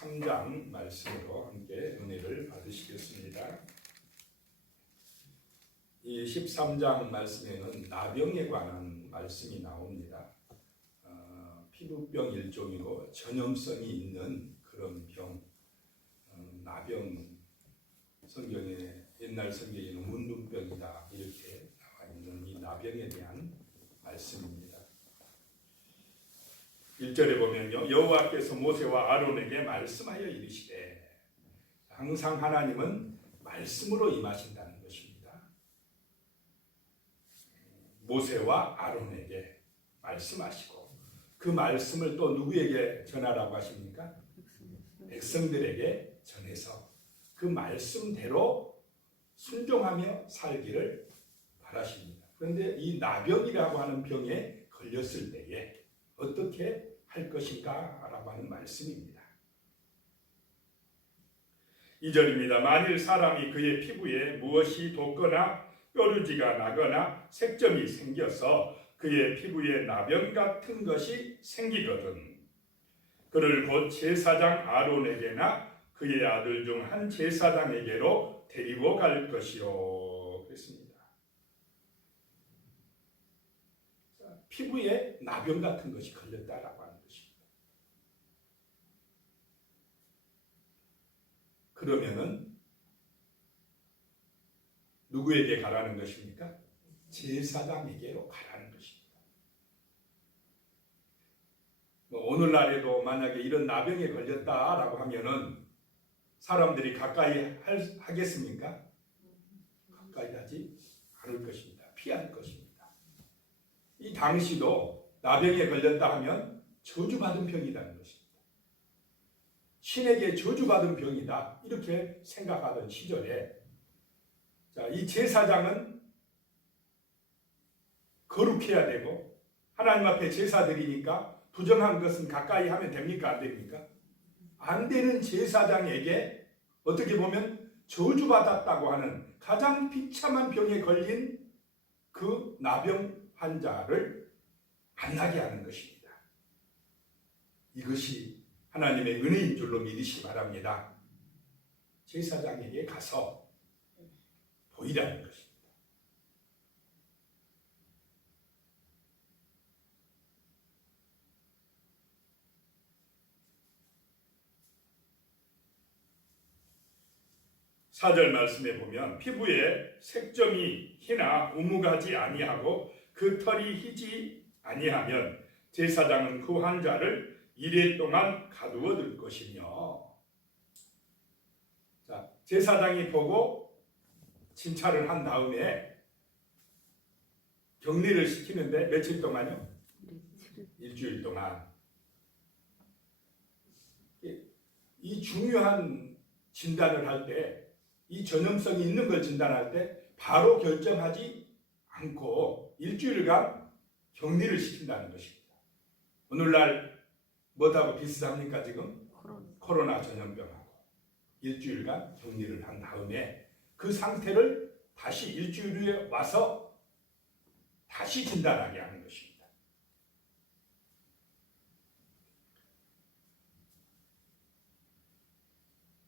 13장 말씀으로 함께 은혜를 받으시겠습니다. 이 13장 말씀에는 나병에 관한 말씀이 나옵니다. 피부병 일종이고 전염성이 있는 그런 병, 나병, 성경에 옛날 성경에는 문둥병이다 이렇게 나와 있는 이 나병에 대한 말씀입니다. 1절에 보면요, 여호와께서 모세와 아론에게 말씀하여 이르시되, 항상 하나님은 말씀으로 임하신다는 것입니다. 모세와 아론에게 말씀하시고 그 말씀을 또 누구에게 전하라고 하십니까? 백성들에게 전해서 그 말씀대로 순종하며 살기를 바라십니다. 그런데 이 나병이라고 하는 병에 걸렸을 때에 어떻게 할 것인가 라고 하는 말씀입니다. 2절입니다. 만일 사람이 그의 피부에 무엇이 돋거나 뾰루지가 나거나 색점이 생겨서 그의 피부에 나병 같은 것이 생기거든 그를 곧 제사장 아론에게나 그의 아들 중 한 제사장에게로 데리고 갈 것이요 그랬습니다. 피부에 나병 같은 것이 걸렸다라고 하는 것입니다. 그러면은 누구에게 가라는 것입니까? 제사장에게로 가라는 것입니다. 오늘날에도 만약에 이런 나병에 걸렸다라고 하면은 사람들이 가까이 하겠습니까? 가까이 하지 않을 것입니다. 피할 것입니다. 이 당시도 나병에 걸렸다 하면 저주받은 병이라는 것입니다. 신에게 저주받은 병이다 이렇게 생각하던 시절에 이 제사장은 거룩해야 되고 하나님 앞에 제사 드리니까 부정한 것은 가까이 하면 됩니까? 안 됩니까? 안 되는 제사장에게 어떻게 보면 저주받았다고 하는 가장 비참한 병에 걸린 그 나병 환자를 만나게 하는 것입니다. 이것이 하나님의 은혜인 줄로 믿으시기 바랍니다. 제사장에게 가서 보이라는 것입니다. 사절 말씀에 보면 피부에 색점이 희나 우무가지 아니하고 그 털이 희지 아니하면 제사장은 그 환자를 이레 동안 가두어 둘 것이며 제사장이 보고 진찰을 한 다음에 격리를 시키는데 며칠 동안요? 일주일 동안. 이 중요한 진단을 할 때 이 전염성이 있는 걸 진단할 때 바로 결정하지 않고 일주일간 격리를 시킨다는 것입니다. 오늘날 뭐하고 비슷합니까 지금? 코로나 전염병하고 일주일간 격리를 한 다음에 그 상태를 다시 일주일 후에 와서 다시 진단하게 하는 것입니다.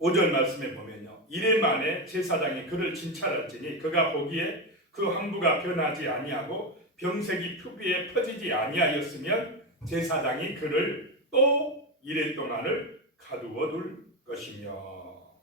5절 말씀에 보면요. 이래 만에 제사장이 그를 진찰할지니 그가 보기에 그 항부가 변하지 아니하고 병색이 피부에 퍼지지 아니하였으면 제사장이 그를 또 이래 동안을 가두어 둘 것이며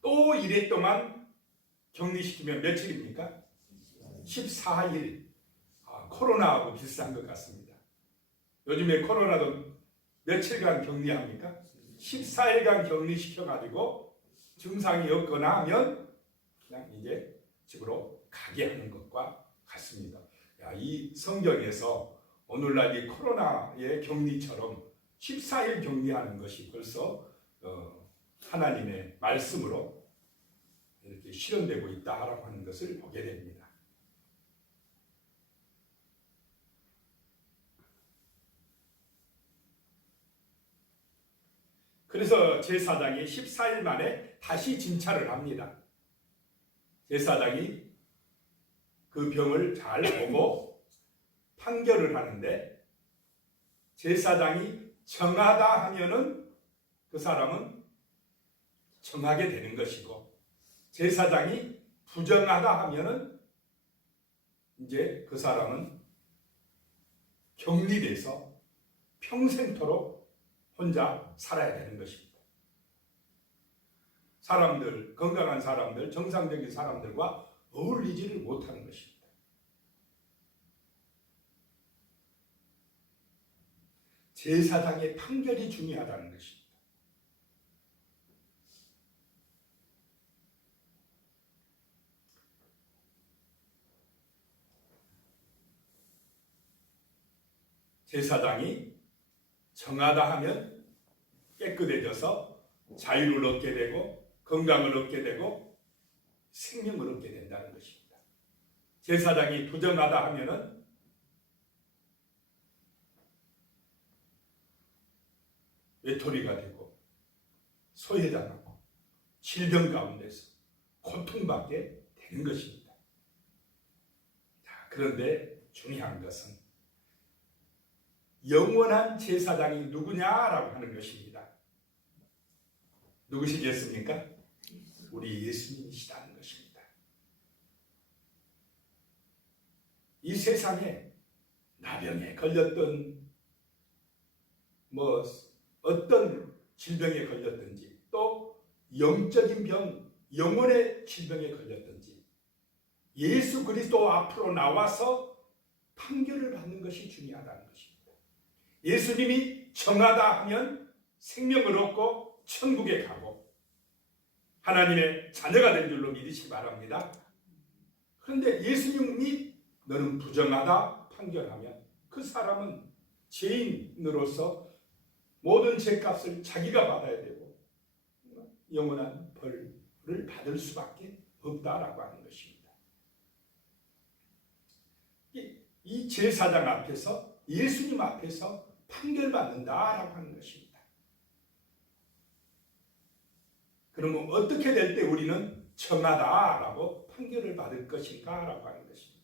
또 이래 동안 격리시키면 며칠입니까? 14일. 코로나하고 비슷한 것 같습니다. 요즘에 코로나도 며칠간 격리합니까? 14일간 격리시켜가지고 증상이 없거나 하면 그냥 이제 집으로 가게 하는 것과 같습니다. 이 성경에서 오늘날 이 코로나의 격리처럼 14일 격리하는 것이 벌써 하나님의 말씀으로 이렇게 실현되고 있다라고 하는 것을 보게 됩니다. 그래서 제사장이 14일 만에 다시 진찰을 합니다. 제사장이 그 병을 잘 보고 판결을 하는데 제사장이 정하다 하면은 그 사람은 정하게 되는 것이고, 제사장이 부정하다 하면은 이제 그 사람은 격리돼서 평생토록 혼자 살아야 되는 것입니다. 사람들, 건강한 사람들, 정상적인 사람들과 어울리지를 못하는 것입니다. 제사장의 판결이 중요하다는 것입니다. 제사장이 정하다 하면 깨끗해져서 자유를 얻게 되고 건강을 얻게 되고 생명을 얻게 된다는 것입니다. 제사장이 부정하다 하면은 외톨이가 되고 소외당하고 질병 가운데서 고통받게 되는 것입니다. 자, 그런데 중요한 것은 영원한 제사장이 누구냐라고 하는 것입니다. 누구시겠습니까? 우리 예수님이시다는 것입니다. 이 세상에 나병에 걸렸던 어떤 질병에 걸렸든지 또 영적인 병, 영혼의 질병에 걸렸든지 예수 그리스도 앞으로 나와서 판결을 받는 것이 중요하다는 것입니다. 예수님이 정하다 하면 생명을 얻고 천국에 가고 하나님의 자녀가 된 줄로 믿으시기 바랍니다. 그런데 예수님이 너는 부정하다 판결하면 그 사람은 죄인으로서 모든 죄값을 자기가 받아야 되고 영원한 벌을 받을 수밖에 없다라고 하는 것입니다. 이 제사장 앞에서 예수님 앞에서 판결받는다라고 하는 것입니다. 그러면 어떻게 될 때 우리는 정하다라고 판결을 받을 것인가라고 하는 것입니다.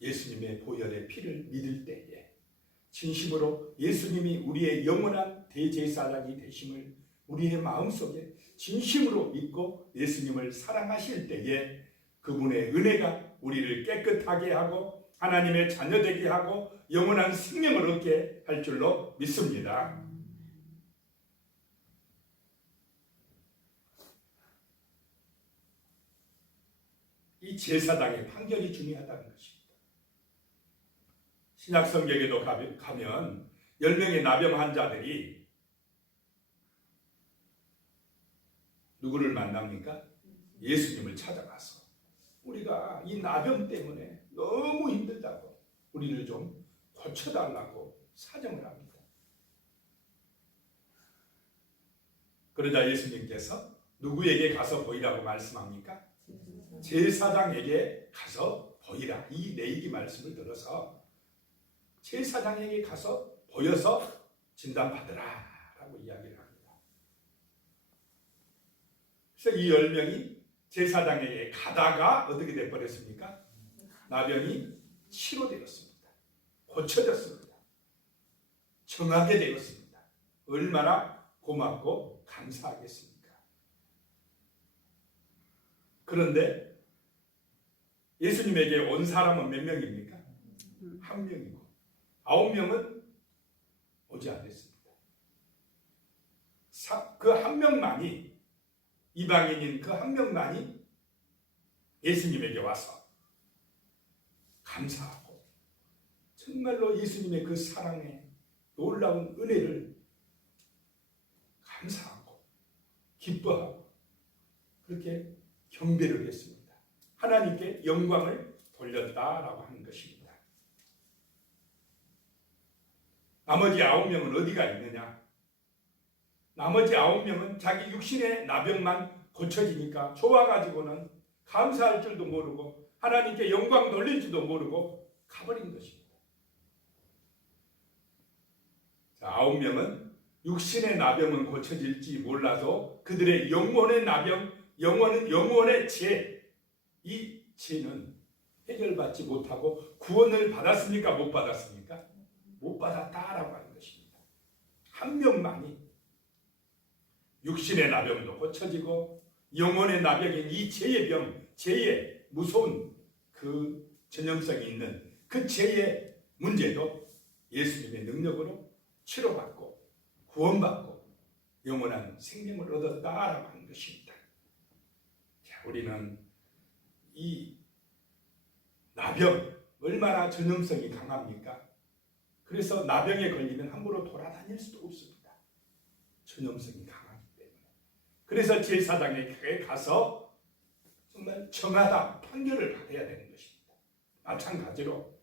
예수님의 보혈의 피를 믿을 때에 진심으로 예수님이 우리의 영원한 대제사장이 되심을 우리의 마음속에 진심으로 믿고 예수님을 사랑하실 때에 그분의 은혜가 우리를 깨끗하게 하고 하나님의 자녀되게 하고 영원한 생명을 얻게 할 줄로 믿습니다. 이 제사장의 판결이 중요하다는 것입니다. 신약 성경에도 가면 10명의 나병 환자들이 누구를 만납니까? 예수님을 찾아가서 우리가 이 나병 때문에 너무 힘들다고 우리를 좀 고쳐달라고 사정을 합니다. 그러자 예수님께서 누구에게 가서 보이라고 말씀합니까? 제사장에게 가서 보이라. 이 내기 말씀을 들어서 제사장에게 가서 보여서 진단받으라 라고 이야기를 합니다. 그래서 이 10명이 제사장에게 가다가 어떻게 되어버렸습니까? 나병이 치료되었습니다. 고쳐졌습니다. 정하게 되었습니다. 얼마나 고맙고 감사하겠습니까? 그런데 예수님에게 온 사람은 몇 명입니까? 한 명이고 9명은 오지 않았습니다. 그 한 명만이 이방인인 그 한 명만이 예수님에게 와서 감사하고 정말로 예수님의 그 사랑에 놀라운 은혜를 감사하고 기뻐하고 그렇게 경배를 했습니다. 하나님께 영광을 돌렸다라고 하는 것입니다. 나머지 9명은 어디가 있느냐? 나머지 9명은 자기 육신의 나병만 고쳐지니까 좋아가지고는 감사할 줄도 모르고 하나님께 영광 돌릴 줄도 모르고 가버린 것입니다. 자, 9명은 육신의 나병은 고쳐질지 몰라도 그들의 영혼의 나병, 영혼의 죄, 이 죄는 해결받지 못하고 구원을 받았습니까? 못 받았습니까? 못 받았다라고 하는 것입니다. 한 명만이 육신의 나병도 고쳐지고 영혼의 나병인 이 죄의 병, 죄의 무서운 그 전염성이 있는 그 죄의 문제도 예수님의 능력으로 치료받고 구원받고 영원한 생명을 얻었다라고 하는 것입니다. 자, 우리는 이 나병 얼마나 전염성이 강합니까? 그래서 나병에 걸리면 함부로 돌아다닐 수도 없습니다. 전염성이 강하기 때문에. 그래서 제사장에게 가서 정말 정하다 판결을 받아야 되는 것입니다. 마찬가지로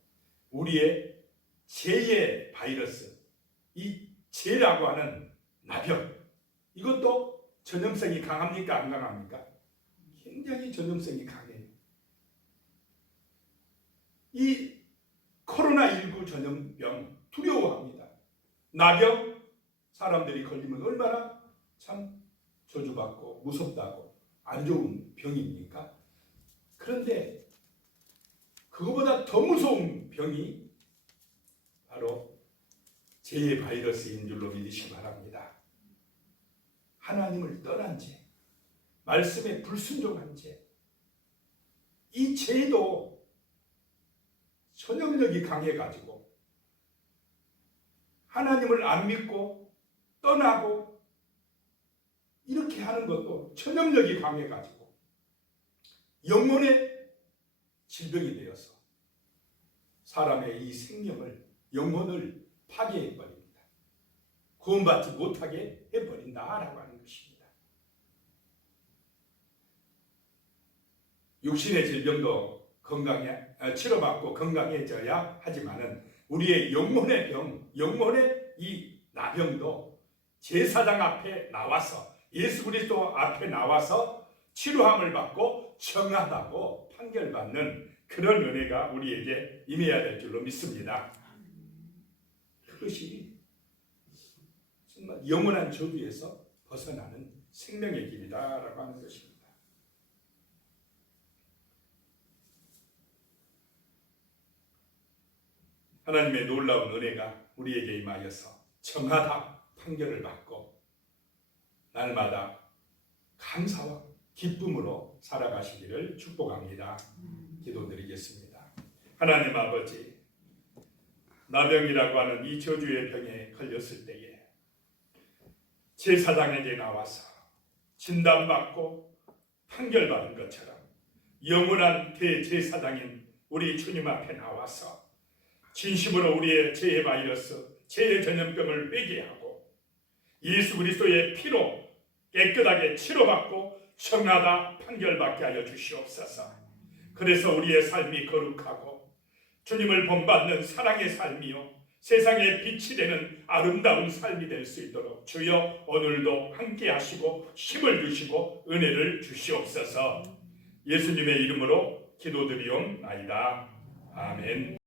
우리의 죄의 바이러스, 이 죄라고 하는 나병, 이것도 전염성이 강합니까? 안 강합니까? 굉장히 전염성이 강해요. 이 코로나19 전염병 두려워합니다. 나병 사람들이 걸리면 얼마나 참 저주받고 무섭다고 안 좋은 병입니까? 그런데 그거보다 더 무서운 병이 바로 죄의 바이러스인 줄로 믿으시기 바랍니다. 하나님을 떠난 죄, 말씀에 불순종한 죄, 이 죄도 전염력이 강해가지고 하나님을 안 믿고 떠나고 이렇게 하는 것도 전염력이 강해가지고 영혼의 질병이 되어서 사람의 이 생명을, 영혼을 파괴해버립니다. 구원받지 못하게 해버린다라고 하는 것입니다. 육신의 질병도 치료받고 건강해져야 하지만은 우리의 영혼의 병, 영혼의 이 나병도 제사장 앞에 나와서 예수 그리스도 앞에 나와서 치료함을 받고 정하다고 판결받는 그런 은혜가 우리에게 임해야 될 줄로 믿습니다. 그것이 정말 영원한 저주에서 벗어나는 생명의 길이다라고 하는 것입니다. 하나님의 놀라운 은혜가 우리에게 임하여서 정하다 판결을 받고 날마다 감사와 기쁨으로 살아가시기를 축복합니다. 기도드리겠습니다. 하나님 아버지, 나병이라고 하는 이 저주의 병에 걸렸을 때에 제사장에게 나와서 진단받고 판결받은 것처럼 영원한 대제사장인 우리 주님 앞에 나와서 진심으로 우리의 죄의 바이러스, 죄의 전염병을 회개하고 예수 그리스도의 피로 깨끗하게 치료받고 정하다 판결받게 하여 주시옵소서. 그래서 우리의 삶이 거룩하고 주님을 본받는 사랑의 삶이요 세상에 빛이 되는 아름다운 삶이 될 수 있도록 주여 오늘도 함께 하시고 힘을 주시고 은혜를 주시옵소서. 예수님의 이름으로 기도드리옵나이다. 아멘.